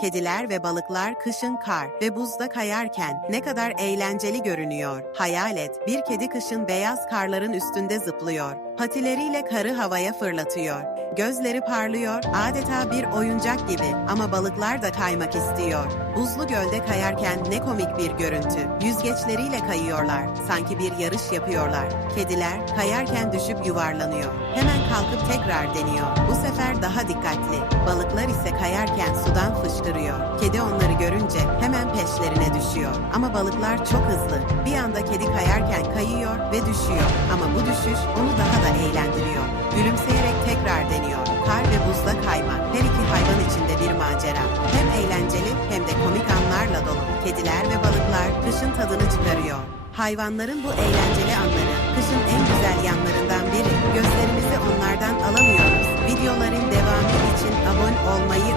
Kediler ve balıklar kışın kar ve buzda kayarken ne kadar eğlenceli görünüyor. Hayal et, bir kedi kışın beyaz karların üstünde zıplıyor. Patileriyle karı havaya fırlatıyor. Gözleri parlıyor, adeta bir oyuncak gibi ama balıklar da kaymak istiyor. Buzlu gölde kayarken ne komik bir görüntü. Yüzgeçleriyle kayıyorlar, sanki bir yarış yapıyorlar. Kediler kayarken düşüp yuvarlanıyor. Hemen kalkıp tekrar deniyor. Bu sefer daha dikkatli. Balıklar ise kayarken sudan fışkırıyor. Kedi onları görünce hemen peşlerine düşüyor. Ama balıklar çok hızlı. Bir anda kedi kayarken kayıyor ve düşüyor. Ama bu düşüş onu daha da eğlendiriyor. Gülümseyerek Kediler ve balıklar kışın tadını çıkarıyor. Hayvanların bu eğlenceli anları kışın en güzel yanlarından biri. Gözlerimizi onlardan alamıyoruz. Videoların devamı için abone olmayı.